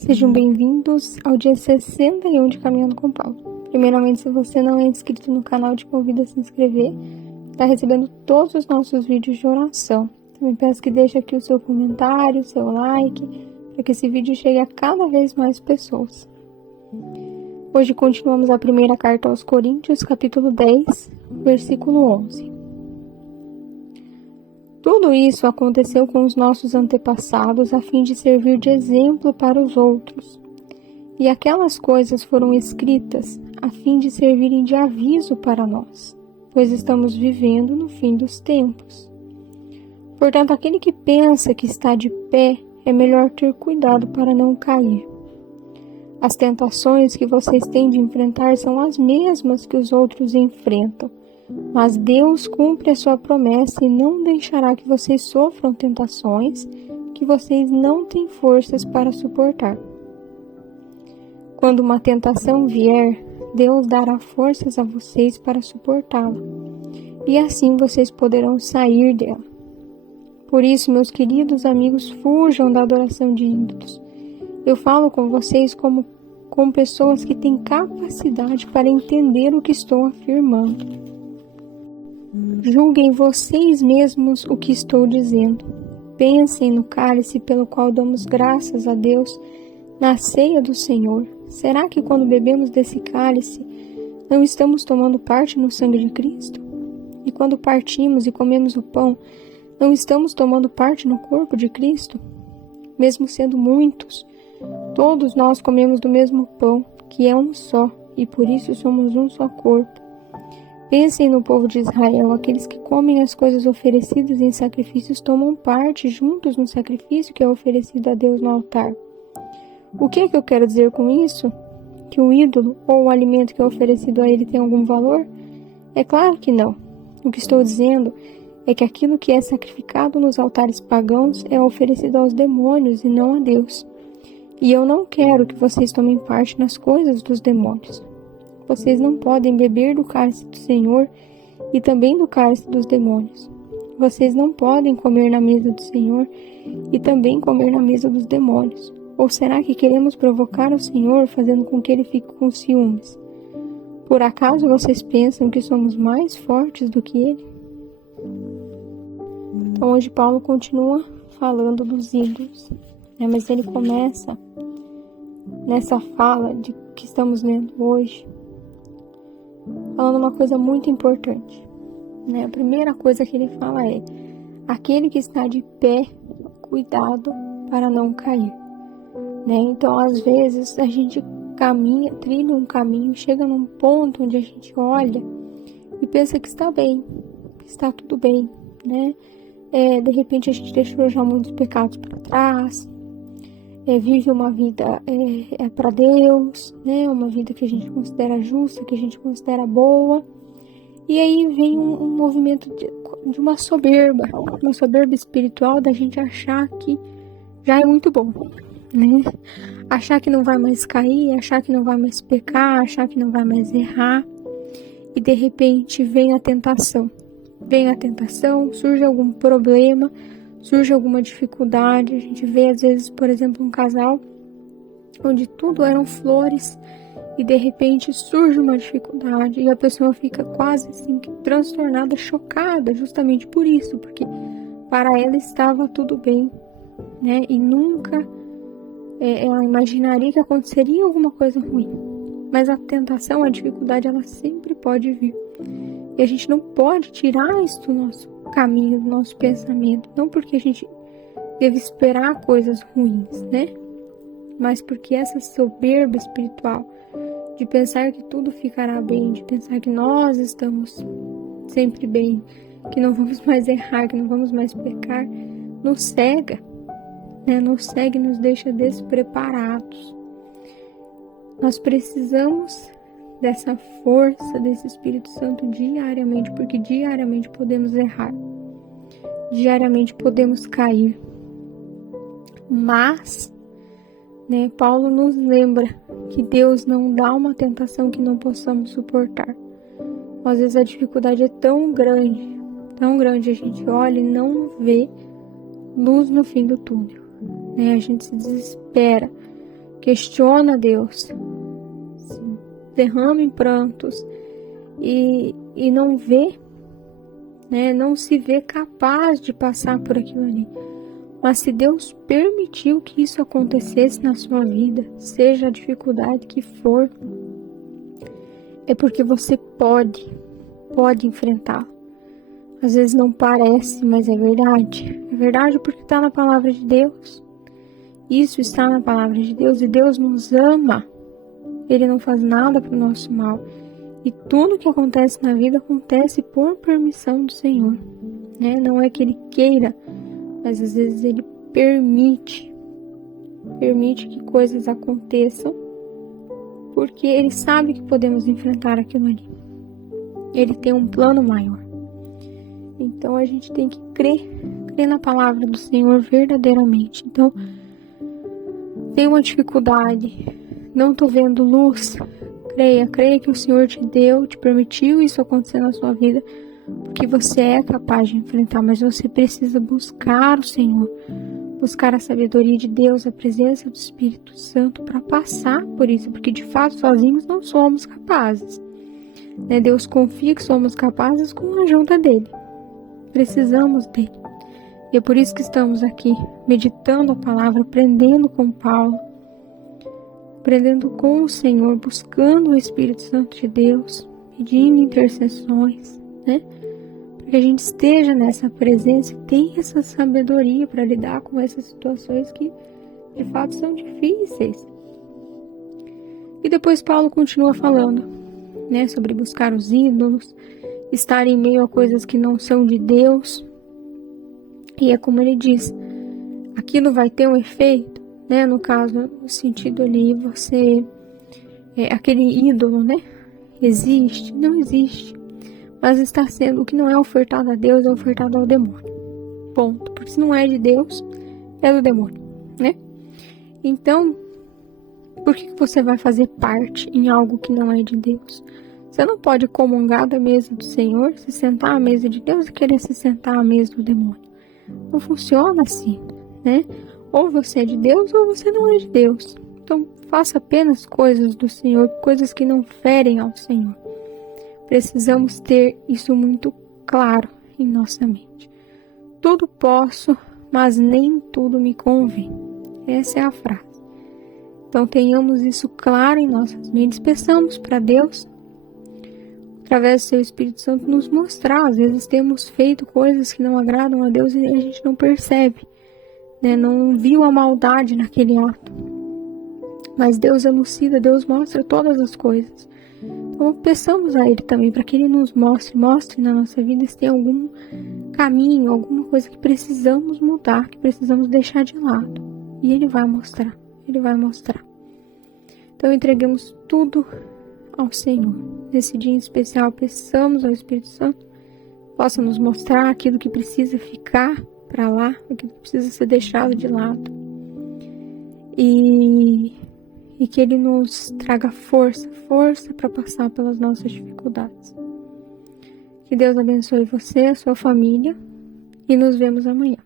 Sejam bem-vindos ao dia 61 de Caminhando com Paulo. Primeiramente, se você não é inscrito no canal, te convido a se inscrever. Está recebendo todos os nossos vídeos de oração. Também peço que deixe aqui o seu comentário, o seu like, para que esse vídeo chegue a cada vez mais pessoas. Hoje continuamos a primeira carta aos Coríntios, capítulo 10, versículo 11. Tudo isso aconteceu com os nossos antepassados a fim de servir de exemplo para os outros. E aquelas coisas foram escritas a fim de servirem de aviso para nós, pois estamos vivendo no fim dos tempos. Portanto, aquele que pensa que está de pé, é melhor ter cuidado para não cair. As tentações que vocês têm de enfrentar são as mesmas que os outros enfrentam. Mas Deus cumpre a sua promessa e não deixará que vocês sofram tentações que vocês não têm forças para suportar. Quando uma tentação vier, Deus dará forças a vocês para suportá-la, e assim vocês poderão sair dela. Por isso, meus queridos amigos, fujam da adoração de ídolos. Eu falo com vocês como com pessoas que têm capacidade para entender o que estou afirmando. Julguem vocês mesmos o que estou dizendo. Pensem no cálice pelo qual damos graças a Deus na ceia do Senhor. Será que quando bebemos desse cálice, não estamos tomando parte no sangue de Cristo? E quando partimos e comemos o pão, não estamos tomando parte no corpo de Cristo? Mesmo sendo muitos, todos nós comemos do mesmo pão, que é um só, e por isso somos um só corpo. Pensem no povo de Israel, aqueles que comem as coisas oferecidas em sacrifícios tomam parte juntos no sacrifício que é oferecido a Deus no altar. O que é que eu quero dizer com isso? Que o ídolo ou o alimento que é oferecido a ele tem algum valor? É claro que não. O que estou dizendo é que aquilo que é sacrificado nos altares pagãos é oferecido aos demônios e não a Deus. E eu não quero que vocês tomem parte nas coisas dos demônios. Vocês não podem beber do cálice do Senhor e também do cálice dos demônios. Vocês não podem comer na mesa do Senhor e também comer na mesa dos demônios. Ou será que queremos provocar o Senhor fazendo com que ele fique com ciúmes? Por acaso vocês pensam que somos mais fortes do que ele? Então hoje Paulo continua falando dos ídolos, mas ele começa nessa fala de que estamos lendo hoje, falando uma coisa muito importante. A primeira coisa que ele fala é: aquele que está de pé, cuidado para não cair. Então, às vezes, a gente caminha, trilha um caminho, chega num ponto onde a gente olha e pensa que está bem, que está tudo bem, de repente a gente deixou já muitos pecados para trás, vive uma vida para Deus, uma vida que a gente considera justa, que a gente considera boa, e aí vem um movimento de uma soberba espiritual, da gente achar que já é muito bom, achar que não vai mais cair, achar que não vai mais pecar, achar que não vai mais errar, e de repente vem a tentação, surge algum problema, surge alguma dificuldade. A gente vê às vezes, por exemplo, um casal onde tudo eram flores e de repente surge uma dificuldade e a pessoa fica quase assim transtornada, chocada, justamente por isso, porque para ela estava tudo bem, e nunca ela imaginaria que aconteceria alguma coisa ruim. Mas a tentação, a dificuldade, ela sempre pode vir. E a gente não pode tirar isso do nosso caminho, do nosso pensamento. Não porque a gente deve esperar coisas ruins, mas porque essa soberba espiritual de pensar que tudo ficará bem, de pensar que nós estamos sempre bem, que não vamos mais errar, que não vamos mais pecar, nos cega, nos cega e nos deixa despreparados. Nós precisamos dessa força, desse Espírito Santo diariamente, porque diariamente podemos errar, diariamente podemos cair. Mas, Paulo nos lembra que Deus não dá uma tentação que não possamos suportar. Às vezes a dificuldade é tão grande, a gente olha e não vê luz no fim do túnel. A gente se desespera questiona Deus, se derrama em prantos e não vê, né, não se vê capaz de passar por aquilo ali. Mas se Deus permitiu que isso acontecesse na sua vida, seja a dificuldade que for, é porque você pode enfrentar. Às vezes não parece, mas é verdade. É verdade porque está na palavra de Deus. Isso está na palavra de Deus e Deus nos ama. Ele não faz nada para o nosso mal. E tudo que acontece na vida acontece por permissão do Senhor, né? Não é que Ele queira, mas às vezes Ele permite que coisas aconteçam, porque Ele sabe que podemos enfrentar aquilo ali. Ele tem um plano maior. Então a gente tem que crer na palavra do Senhor verdadeiramente. Então, tem uma dificuldade, não estou vendo luz, creia que o Senhor te permitiu isso acontecer na sua vida, porque você é capaz de enfrentar, mas você precisa buscar o Senhor, buscar a sabedoria de Deus, a presença do Espírito Santo para passar por isso, porque de fato sozinhos não somos capazes, né? Deus confia que somos capazes com a ajuda dele, precisamos dele, e é por isso que estamos aqui, meditando a palavra, aprendendo com Paulo, aprendendo com o Senhor, buscando o Espírito Santo de Deus, pedindo intercessões, né? Para que a gente esteja nessa presença e tenha essa sabedoria para lidar com essas situações que de fato são difíceis. E depois Paulo continua falando, né, sobre buscar os ídolos, estar em meio a coisas que não são de Deus. E é como ele diz, aquilo vai ter um efeito, né? No caso, no sentido ali, você... aquele ídolo, né? Existe? Não existe. Mas está sendo... O que não é ofertado a Deus é ofertado ao demônio. Ponto. Porque se não é de Deus, é do demônio, né? Então, por que você vai fazer parte em algo que não é de Deus? Você não pode comungar da mesa do Senhor, se sentar à mesa de Deus e querer se sentar à mesa do demônio. Não funciona assim, né? Ou você é de Deus ou você não é de Deus. Então, faça apenas coisas do Senhor, coisas que não ferem ao Senhor. Precisamos ter isso muito claro em nossa mente. Tudo posso, mas nem tudo me convém. Essa é a frase. Então, tenhamos isso claro em nossas mentes. Peçamos para Deus, através do seu Espírito Santo, nos mostrar. Às vezes temos feito coisas que não agradam a Deus e a gente não percebe, né? Não viu a maldade naquele ato. Mas Deus elucida, Deus mostra todas as coisas. Então peçamos a Ele também para que Ele nos mostre na nossa vida se tem algum caminho, alguma coisa que precisamos mudar, que precisamos deixar de lado. E Ele vai mostrar, Ele vai mostrar. Então entreguemos tudo ao Senhor. Nesse dia em especial, peçamos ao Espírito Santo possa nos mostrar aquilo que precisa ficar para lá, aquilo que precisa ser deixado de lado. E que Ele nos traga força para passar pelas nossas dificuldades. Que Deus abençoe você, a sua família, e nos vemos amanhã.